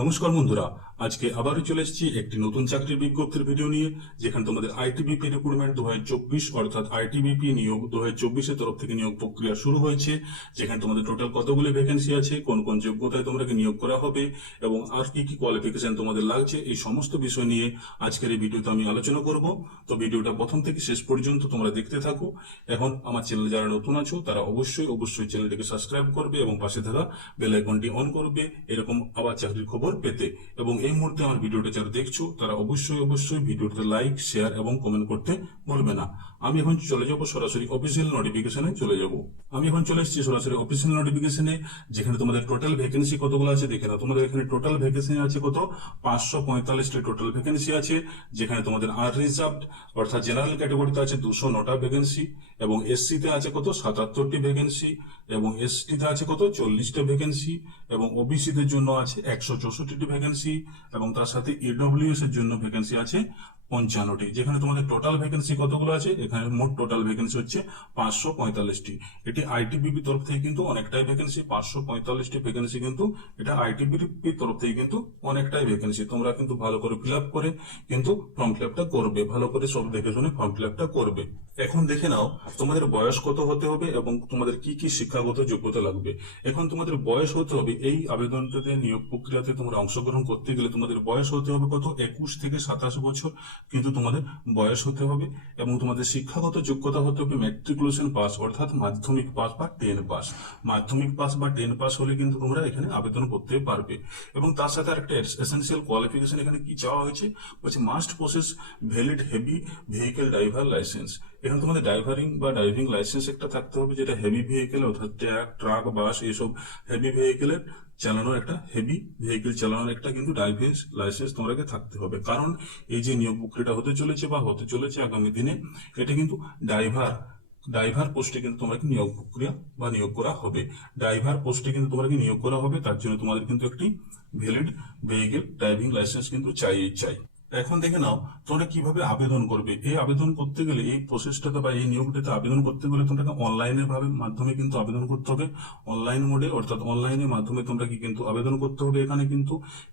নমস্কার বন্ধুরা, আজকে আবারও চলে এসেছি একটি নতুন চাকরির বিজ্ঞপ্তির ভিডিও নিয়ে, যেখানে তোমাদের আইটিবিপি রিক্রুটমেন্ট 2024 অর্থাৎ আইটিবিপি নিয়োগ 2024 এর তরফ থেকে নিয়োগ প্রক্রিয়া শুরু হয়েছে। যেখানে তোমাদের টোটাল কতগুলি ভ্যাকেন্সি আছে, কোন কোন যোগ্যতায় তোমরা নিয়োগ করা হবে এবং আর কি কি কোয়ালিফিকেশন তোমাদের লাগছে, এই সমস্ত বিষয় নিয়ে আজকের এই ভিডিওতে আমি আলোচনা করব। তো ভিডিওটা প্রথম থেকে শেষ পর্যন্ত তোমরা দেখতে থাকো। এখন আমার চ্যানেলে যারা নতুন আছো তারা অবশ্যই চ্যানেলটিকে সাবস্ক্রাইব করবে এবং পাশে থাকা বেল আইকনটি অন করবে এরকম আবার চাকরির খবর পেতে। এবং এই মুহূর্তে আমার ভিডিওটা যারা দেখছো তারা অবশ্যই ভিডিওতে লাইক, শেয়ার এবং কমেন্ট করতে ভুলবে না। আমি এখন চলে যাব সরাসরি অফিসিয়াল নোটিফিকেশনে চলে যাব। আমি এখন চলে এসেছি সরাসরি অফিসিয়াল নোটিফিকেশনে, যেখানে তোমাদের টোটাল ভ্যাকেন্সি কতগুলো আছে দেখে নাও। তোমাদের এখানে টোটাল ভ্যাকেন্সি আছে কত, 545টি টোটাল ভ্যাকেন্সি আছে। যেখানে তোমাদের আনরিজার্ভড অর্থাৎ জেনারেল ক্যাটাগরিতে আছে 209টা ভ্যাকেন্সি, এবং এসসি তে আছে কত 77টি ভ্যাকেন্সি, এবং এসটি তে আছে কত 40টা ভ্যাকেন্সি, এবং ওবিসি দের জন্য আছে 164টি ভ্যাকেন্সি, এবং তার সাথে ইডব্লিউএস এর জন্য ভ্যাকেন্সি আছে 55টি। যেখানে তোমাদের টোটাল ভ্যাকেন্সি কতগুলো আছে, এখানে মোট টোটাল ভ্যাকেন্সি হচ্ছে 545টি। এটি আইটিবিপি তরফ থেকে কিন্তু অনেকটাই ভ্যাকেন্সি, 545টি ভ্যাকেন্সি কিন্তু এটা আইটিবিপি তরফ থেকে কিন্তু অনেকটাই ভ্যাকেন্সি। তোমরা কিন্তু ভালো করে ফিল আপ করে কিন্তু ফর্ম ফিল আপটা করবে, ভালো করে সব দেখে শুনে ফর্ম ফিল আপটা করবে। এখন দেখে নাও তোমাদের বয়স কত হতে হবে এবং তোমাদের কি কি শিক্ষাগত যোগ্যতা লাগবে। এখন তোমাদের বয়স হতে হবে, এই আবেদনটাতে নিয়োগ প্রক্রিয়াতে তোমরা অংশগ্রহণ করতে গেলে তোমাদের বয়স হতে হবে কত, 21 থেকে 27 বছর কিন্তু তোমাদের বয়স হতে হবে। এবং তোমাদের শিক্ষাগত যোগ্যতা হতে হবে ম্যাট্রিকুলেশন পাস অর্থাৎ মাধ্যমিক পাস বা 10 পাস। মাধ্যমিক পাস বা 10 পাস হলে কিন্তু তোমরা এখানে আবেদন করতে পারবে। এবং তার সাথে আরেকটা এসেনশিয়াল কোয়ালিফিকেশন এখানে কি চাওয়া হয়েছে, বলছে must process valid heavy vehicle driver licence. এখানে তোমাদের ড্রাইভিং লাইসেন্স একটা থাকতে হবে, যেটা হেভি ভেহিকেল অর্থাৎ ট্রাক, বাস এইসব হেভি ভেহিকেলের চালানোর একটা হেভি ভেহিকেল চালানোর একটা কিন্তু ড্রাইভিং লাইসেন্স তোমাকে থাকতে হবে। কারণ এই যে নিয়োগ প্রক্রিয়াটা হতে চলেছে আগামী দিনে, এটা কিন্তু ড্রাইভার পোস্টে কিন্তু তোমাকে নিয়োগ প্রক্রিয়া বা নিয়োগ করা হবে। ড্রাইভার পোস্টে কিন্তু তোমাকে নিয়োগ করা হবে, তার জন্য তোমাদের কিন্তু একটি ভ্যালিড ভেহিকেল ড্রাইভিং লাইসেন্স কিন্তু চাই। এখন দেখে নাও তোমরা কিভাবে আবেদন করবে। এই আবেদন করতে গেলে এই প্রসেসটাতে বা এই নিয়োগটাতে আবেদন করতে গেলে তোমাকে অনলাইনের মাধ্যমে কিন্তু আবেদন করতে হবে। অনলাইন মোডে অর্থাৎ অনলাইনের মাধ্যমে তোমরা কিন্তু আবেদন করতে হবে।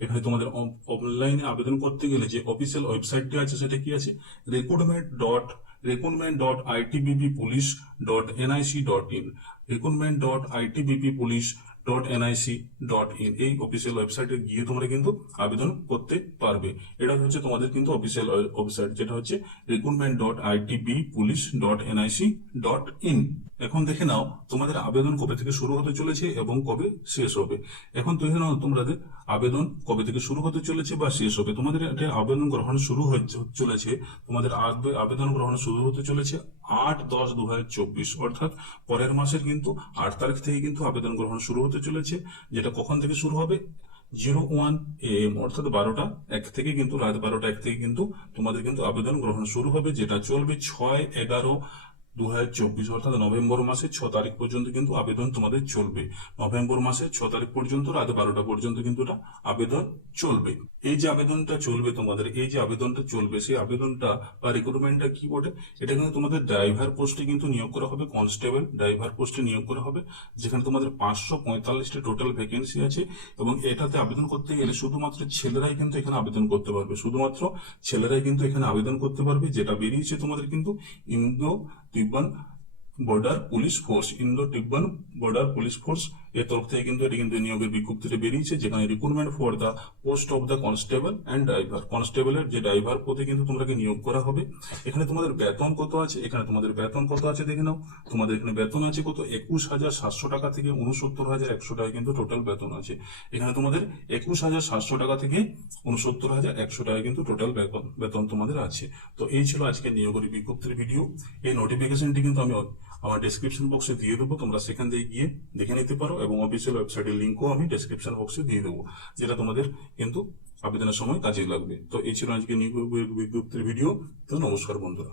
এখানে তোমাদের অনলাইনে আবেদন করতে গেলে যে অফিসিয়াল ওয়েবসাইটটি আছে সেটা কি আছে, recruitment.itbppolice.nic.in recruitment.itbppolice.nic.in এই অফিসিয়াল ওয়েবসাইটে গিয়ে তোমরা কিন্তু আবেদন করতে পারবে। এটা হচ্ছে তোমাদের কিন্তু অফিসিয়াল ওয়েবসাইট, যেটা হচ্ছে recruitment.itbpolice.nic.in। এখন দেখে নাও তোমাদের আবেদন কবে থেকে শুরু হতে চলেছে এবং কবে শেষ হবে। এখন দেখে নাও তোমাদের আবেদন কবে থেকে শুরু হতে চলেছে বা শেষ হবে। তোমাদের এটা আবেদন গ্রহণ শুরু চলেছে, তোমাদের আবেদন গ্রহণ শুরু হতে চলেছে 8/10/2024 অর্থাৎ পরের মাসের কিন্তু 8 তারিখ থেকে কিন্তু আবেদন গ্রহণ শুরু হতে চলেছে। যেটা কখন থেকে শুরু হবে, 01 AM অর্থাৎ 12টা 1 থেকে কিন্তু রাত 12টা 1 থেকে কিন্তু তোমাদের কিন্তু আবেদন গ্রহণ শুরু হবে, যেটা চলবে 6/11/2024 অর্থাৎ নভেম্বর মাসের 6 তারিখ পর্যন্ত কিন্তু আবেদন তোমাদের চলবে। নভেম্বর মাসের 6 তারিখ পর্যন্ত রাত 12টা পর্যন্ত কিন্তু এটা আবেদন চলবে। এই যে আবেদনটা চলবে তোমাদের, সেই আবেদনটা বা রিক্রুটমেন্টটা কি বটে, এটা কিন্তু তোমাদের ড্রাইভার পোস্টে কিন্তু নিয়োগ করা হবে, কনস্টেবল ড্রাইভার পোস্টে নিয়োগ করা হবে। যেখানে তোমাদের 545টা টোটাল ভ্যাকেন্সি আছে, এবং এটাতে আবেদন করতে গেলে শুধুমাত্র ছেলেরাই কিন্তু এখানে আবেদন করতে পারবে। যেটা বেরিয়েছে তোমাদের কিন্তু ইন্দো তিব্বত বর্ডার পুলিশ ফোর্স এর তরফ থেকে কিন্তু এটি কিন্তু নিয়োগের বিজ্ঞপ্তিতে বেরিয়েছে, যেখানে recruitment for the post of the constable and driver. কনস্টেবলের যে ড্রাইভার পদে কিন্তু তোমাকে নিয়োগ করা হবে। এখানে তোমাদের বেতন কত আছে, দেখে নাও। তোমাদের এখানে বেতন আছে কত, 21,700 টাকা থেকে 69,100 টাকা কিন্তু টোটাল বেতন আছে। এখানে তোমাদের 21,700 টাকা থেকে 69,100 টাকা কিন্তু টোটাল বেতন তোমাদের আছে। তো এই ছিল আজকে নিয়োগের বিজ্ঞপ্তির ভিডিও। এই নোটিফিকেশনটি কিন্তু আমি আমার ডেসক্রিপশন বক্সে দিয়ে দেবো, তোমরা সেখান থেকে গিয়ে দেখে নিতে পারো, এবং অফিসিয়াল ওয়েবসাইটের লিঙ্কও আমি ডেসক্রিপশন বক্সে দিয়ে দেবো, যেটা তোমাদের কিন্তু আবেদনের সময় কাজে লাগবে। তো এই ছিল আজকে নিয়োগ বিজ্ঞপ্তির ভিডিও। তো নমস্কার বন্ধুরা।